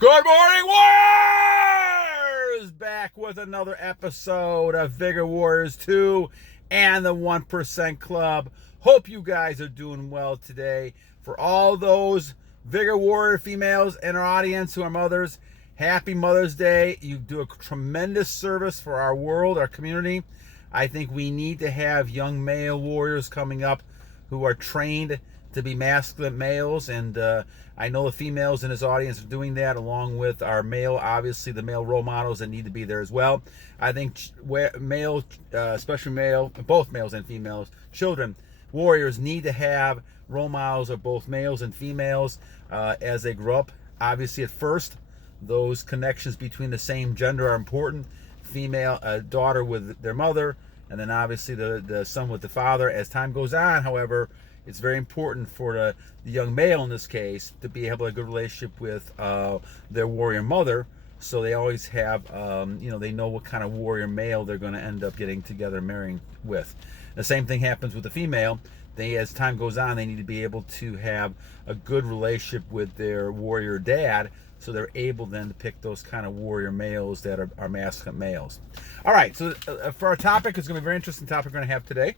Good morning, Warriors! Back with another episode of Vigor Warriors 2 and the 1% Club. Hope you guys are doing well today. For all those Vigor Warrior females in our audience who are mothers, happy Mother's Day. You do a tremendous service for our world, our community. I think we need to have young male warriors coming up who are trained to be masculine males, and I know the females in his audience are doing that, along with our male, obviously the male role models that need to be there as well. I think male, especially male, both males and females, children, warriors need to have role models of both males and females as they grow up. Obviously, at first, those connections between the same gender are important. Female, daughter with their mother, and then obviously the son with the father. As time goes on, however, it's very important for the young male in this case to be able to have a good relationship with their warrior mother, so they always have, they know what kind of warrior male they're going to end up getting together marrying with. The same thing happens with the female. As time goes on, they need to be able to have a good relationship with their warrior dad, so they're able then to pick those kind of warrior males that are masculine males. All right, so for our topic, it's going to be a very interesting topic we're going to have today.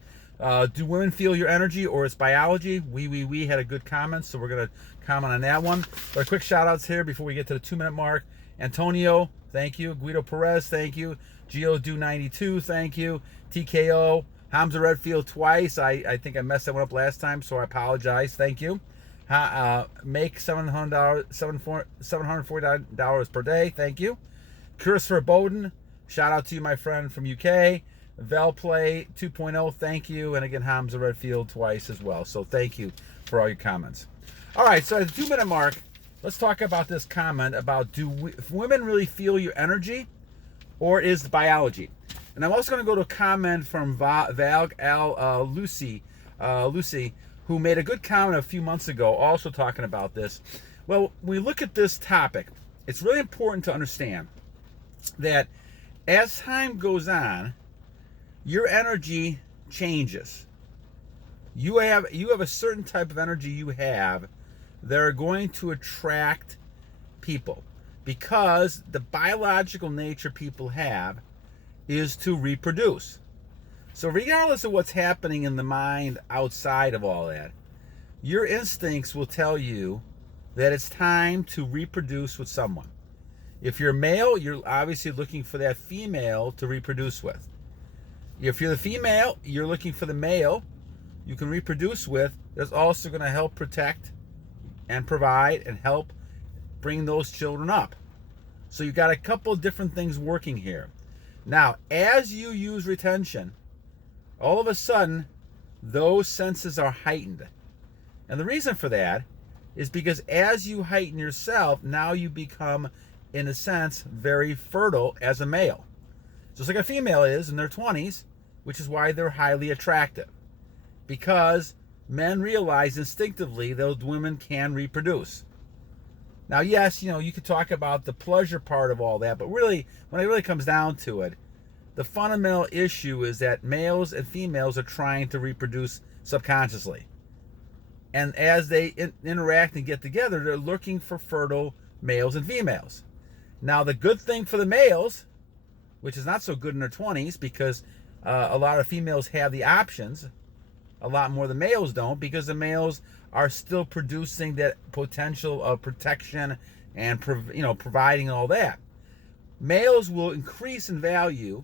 Do women feel your energy, or it's biology? We had a good comment, so we're going to comment on that one. But quick shout outs here before we get to the 2-minute mark. Antonio, thank you. Guido Peraz, thank you. Giodude 92, thank you. TKO. Hamza Red twice. I think I messed that one up last time, so I apologize. Thank you. Make $740 per day. Thank you. Christopher Bowden, shout out to you, my friend from UK. Val Plays 2.0, thank you. And again, Hamza Red twice as well. So thank you for all your comments. All right, so at the 2-minute mark, let's talk about this comment about if women really feel your energy, or is the biology? And I'm also going to go to a comment from Lucy, who made a good comment a few months ago, also talking about this. Well, when we look at this topic, it's really important to understand that as time goes on, your energy changes. You have a certain type of energy you have that are going to attract people, because the biological nature people have is to reproduce. So regardless of what's happening in the mind outside of all that, your instincts will tell you that it's time to reproduce with someone. If you're male, you're obviously looking for that female to reproduce with. If you're the female, you're looking for the male you can reproduce with, that's also going to help protect and provide and help bring those children up. So you've got a couple of different things working here. Now, as you use retention, all of a sudden, those senses are heightened. And the reason for that is because as you heighten yourself, now you become, in a sense, very fertile as a male. Just like a female is in their 20s, which is why they're highly attractive. Because men realize instinctively those women can reproduce. Now, yes, you could talk about the pleasure part of all that, but really, when it really comes down to it, the fundamental issue is that males and females are trying to reproduce subconsciously. And as they interact and get together, they're looking for fertile males and females. Now, the good thing for the males, which is not so good in their 20s, because a lot of females have the options, a lot more than males don't, because the males are still producing that potential of protection and providing all that. Males will increase in value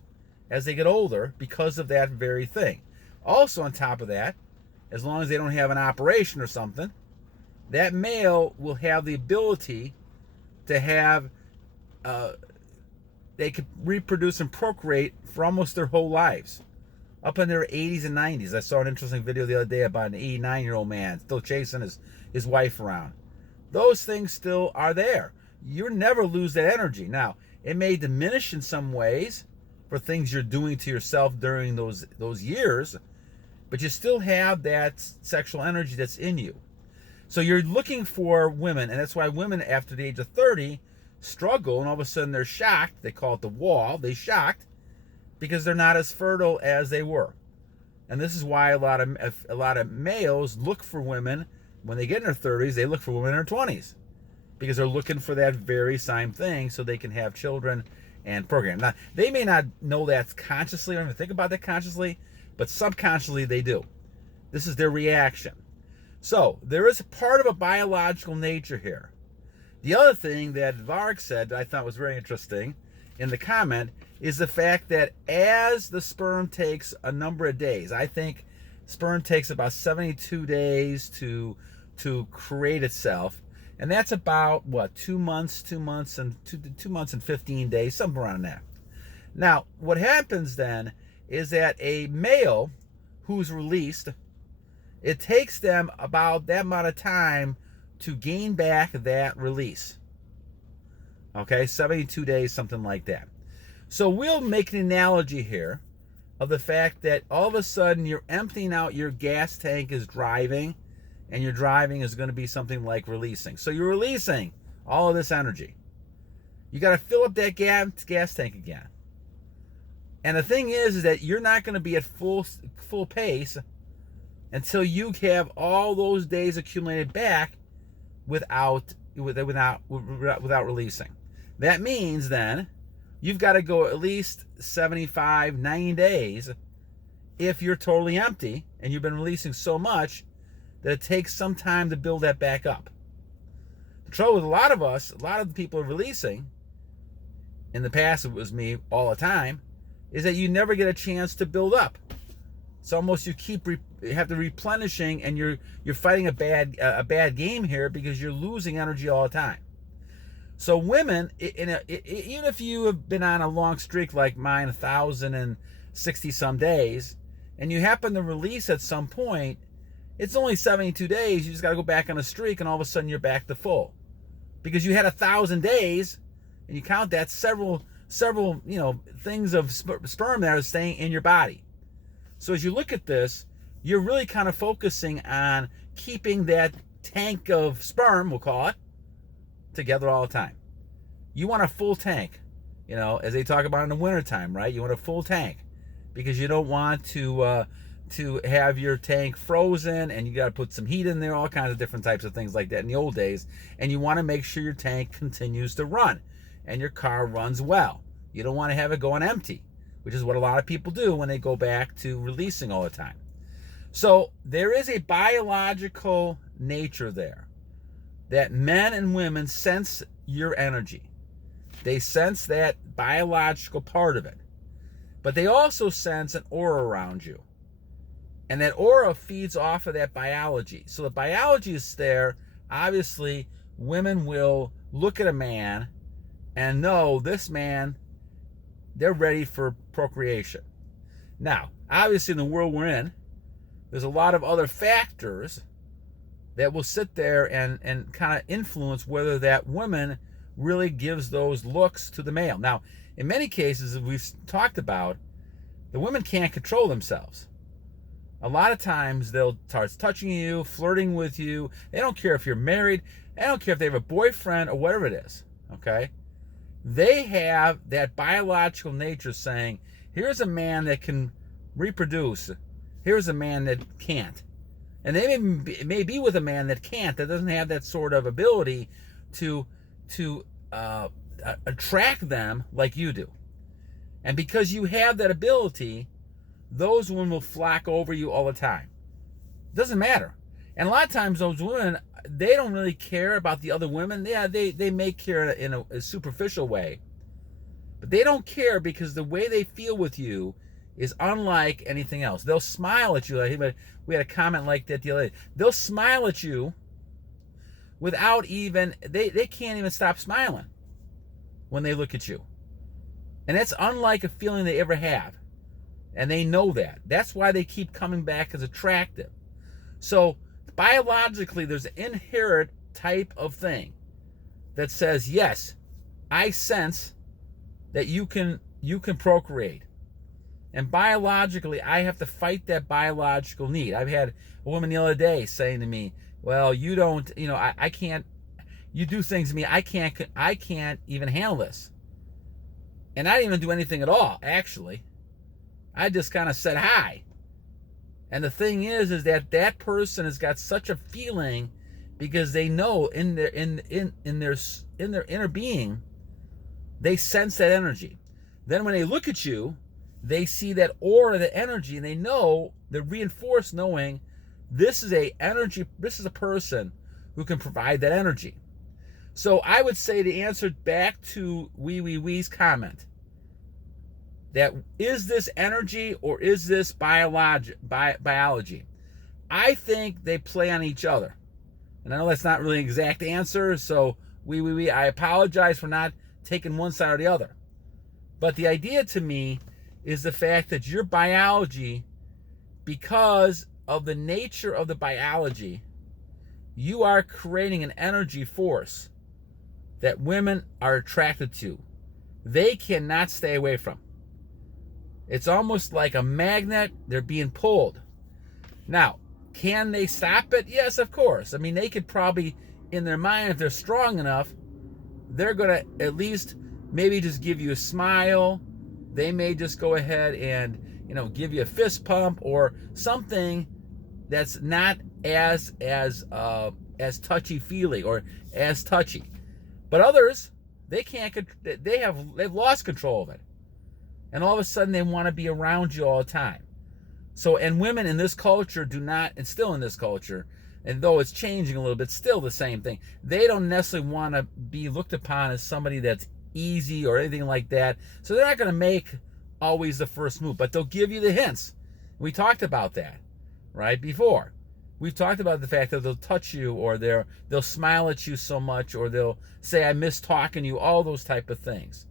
as they get older because of that very thing. Also, on top of that, as long as they don't have an operation or something, that male will have the ability to have they could reproduce and procreate for almost their whole lives, up in their 80s and 90s. I saw an interesting video the other day about an 89-year-old man still chasing his wife around. Those things still are there. You never lose that energy. Now, it may diminish in some ways for things you're doing to yourself during those years, but you still have that sexual energy that's in you. So you're looking for women, and that's why women after the age of 30 struggle, and all of a sudden they're shocked. They call it the wall. They're shocked because they're not as fertile as they were. And this is why a lot of males look for women when they get in their 30s. They look for women in their 20s, because they're looking for that very same thing so they can have children and program. Now, they may not know that consciously or even think about that consciously, but subconsciously they do. This is their reaction. So there is a part of a biological nature here. The other thing that Varg said that I thought was very interesting in the comment is the fact that as the sperm takes a number of days, I think sperm takes about 72 days to create itself, and that's about what, 2 months and 15 days, somewhere around that. Now, what happens then is that a male who's released, it takes them about that amount of time to gain back that release. Okay, 72 days, something like that. So we'll make an analogy here of the fact that all of a sudden you're emptying out your gas tank is driving, and your driving is going to be something like releasing. So you're releasing all of this energy. You got to fill up that gas tank again. And the thing is that you're not going to be at full pace until you have all those days accumulated back without releasing. That means then you've got to go at least 75, 90 days if you're totally empty and you've been releasing so much that it takes some time to build that back up. The trouble with a lot of the people releasing, in the past it was me all the time, is that you never get a chance to build up. It's almost you have to replenishing, and you're fighting a bad game here because you're losing energy all the time. So women, even if you have been on a long streak like mine, 1,060 some days, and you happen to release at some point, it's only 72 days. You just got to go back on a streak, and all of a sudden you're back to full, because you had 1,000 days, and you count that several things of sperm that are staying in your body. So as you look at this, you're really kind of focusing on keeping that tank of sperm, we'll call it, together all the time. You want a full tank, as they talk about in the wintertime, right? You want a full tank because you don't want to have your tank frozen, and you got to put some heat in there, all kinds of different types of things like that in the old days. And you want to make sure your tank continues to run and your car runs well. You don't want to have it going empty, which is what a lot of people do when they go back to releasing all the time. So there is a biological nature there that men and women sense your energy. They sense that biological part of it. But they also sense an aura around you. And that aura feeds off of that biology. So the biology is there. Obviously, women will look at a man and know this man, they're ready for procreation. Now, obviously in the world we're in, there's a lot of other factors that will sit there and kind of influence whether that woman really gives those looks to the male. Now, in many cases, as we've talked about, the women can't control themselves. A lot of times they'll start touching you, flirting with you. They don't care if you're married. They don't care if they have a boyfriend or whatever it is, okay? They have that biological nature saying, here's a man that can reproduce. Here's a man that can't. And they may be with a man that can't, that doesn't have that sort of ability to attract them like you do. And because you have that ability, those women will flock over you all the time. It doesn't matter. And a lot of times those women, they don't really care about the other women. Yeah, they may care in a superficial way. But they don't care because the way they feel with you is unlike anything else. They'll smile at you. We had a comment like that the other day. They'll smile at you without even, they can't even stop smiling when they look at you. And that's unlike a feeling they ever have. And they know that. That's why they keep coming back as attractive. So biologically, there's an inherent type of thing that says, yes, I sense that you can procreate. And biologically, I have to fight that biological need. I've had a woman the other day saying to me, well, you don't, I can't, you do things to me, I can't even handle this. And I didn't even do anything at all, actually. I just kind of said hi. And the thing is that person has got such a feeling because they know in their inner being, they sense that energy. Then when they look at you, they see that aura, the energy, and they know, they're reinforced knowing this is a person who can provide that energy. So I would say, to answer back to wewewe's comment, that is this energy or is this biology? I think they play on each other. And I know that's not really an exact answer, so I apologize for not taking one side or the other. But the idea to me is the fact that your biology, because of the nature of the biology, you are creating an energy force that women are attracted to. They cannot stay away from. It's almost like a magnet. They're being pulled. Now, can they stop it? Yes, of course. I mean, they could probably, in their mind, if they're strong enough, they're going to at least maybe just give you a smile. They may just go ahead and, give you a fist pump or something that's not as touchy-feely or as touchy. But others, they've lost control of it. And all of a sudden they want to be around you all the time. So, and women in this culture do not, and still in this culture, and though it's changing a little bit, still the same thing. They don't necessarily want to be looked upon as somebody that's easy or anything like that. So they're not going to make always the first move, but they'll give you the hints. We talked about that, right, before. We've talked about the fact that they'll touch you, or they'll smile at you so much, or they'll say, I miss talking to you, all those type of things.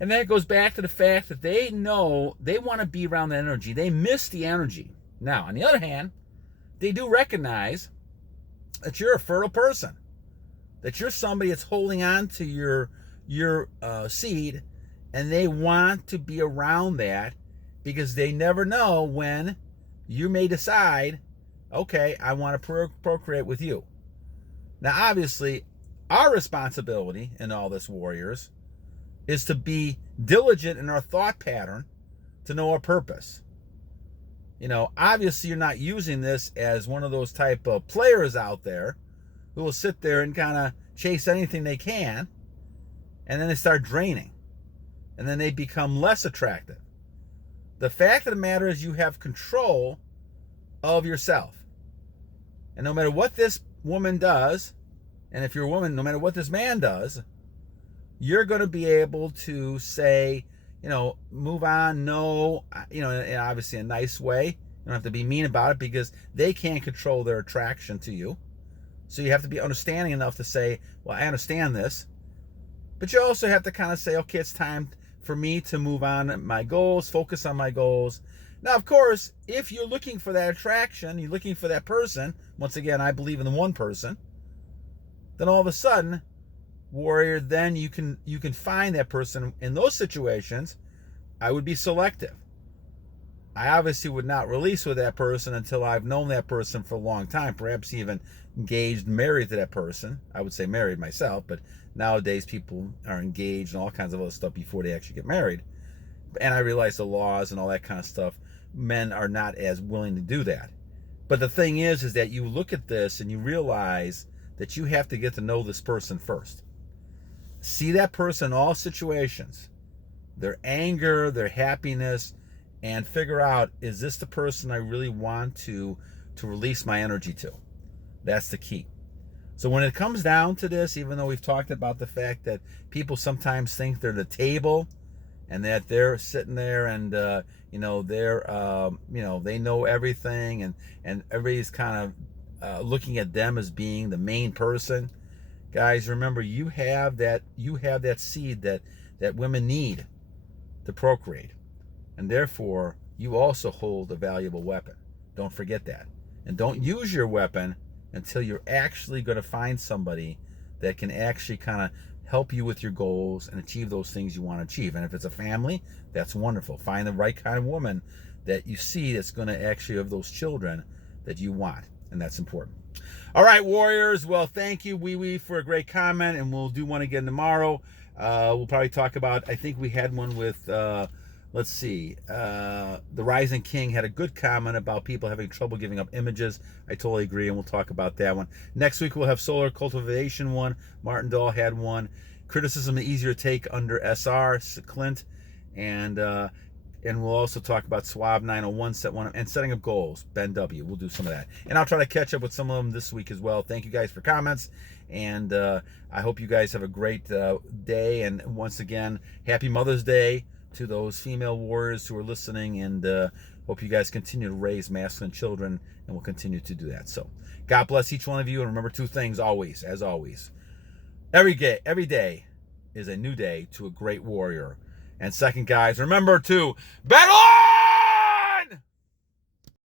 And that goes back to the fact that they know they want to be around the energy. They miss the energy. Now, on the other hand, they do recognize that you're a fertile person, that you're somebody that's holding on to your seed, and they want to be around that because they never know when you may decide, okay, I want to procreate with you. Now, obviously, our responsibility in all this, warriors, is to be diligent in our thought pattern to know our purpose. Obviously you're not using this as one of those type of players out there who will sit there and kind of chase anything they can, and then they start draining, and then they become less attractive. The fact of the matter is you have control of yourself. And no matter what this woman does, and if you're a woman, no matter what this man does, you're going to be able to say, move on, no, in obviously a nice way. You don't have to be mean about it because they can't control their attraction to you. So you have to be understanding enough to say, well, I understand this. But you also have to kind of say, okay, it's time for me to move on my goals, focus on my goals. Now, of course, if you're looking for that attraction, you're looking for that person, once again, I believe in the one person, then all of a sudden, warrior, then you can find that person. In those situations, I would be selective. I obviously would not release with that person until I've known that person for a long time, perhaps even engaged, married to that person. I would say married myself, but nowadays people are engaged and all kinds of other stuff before they actually get married. And I realize the laws and all that kind of stuff, men are not as willing to do that. But the thing is that you look at this and you realize that you have to get to know this person first. See that person in all situations, their anger, their happiness, and figure out, is this the person I really want to release my energy to? That's the key. So when it comes down to this, even though we've talked about the fact that people sometimes think they're the table and that they're sitting there and they know everything, and everybody's kind of looking at them as being the main person. Guys, remember, you have that seed that women need to procreate. And therefore, you also hold a valuable weapon. Don't forget that. And don't use your weapon until you're actually going to find somebody that can actually kind of help you with your goals and achieve those things you want to achieve. And if it's a family, that's wonderful. Find the right kind of woman that you see that's going to actually have those children that you want. And that's important. All right, warriors. Well, thank you, wewe, for a great comment. And we'll do one again tomorrow. We'll probably talk about, I think we had one with Let's see. The Rising King had a good comment about people having trouble giving up images. I totally agree, and we'll talk about that one. Next week, we'll have Solar Cultivation one. Martin Dahl had one. Criticism easier to take under SR, Clint. And we'll also talk about Swab 901, set one, and setting up goals, Ben W. We'll do some of that. And I'll try to catch up with some of them this week as well. Thank you guys for comments. And I hope you guys have a great day. And once again, happy Mother's Day to those female warriors who are listening, and hope you guys continue to raise masculine children, and we'll continue to do that. So God bless each one of you, and remember two things always, as always. Every day is a new day to a great warrior. And second, guys, remember to battle on!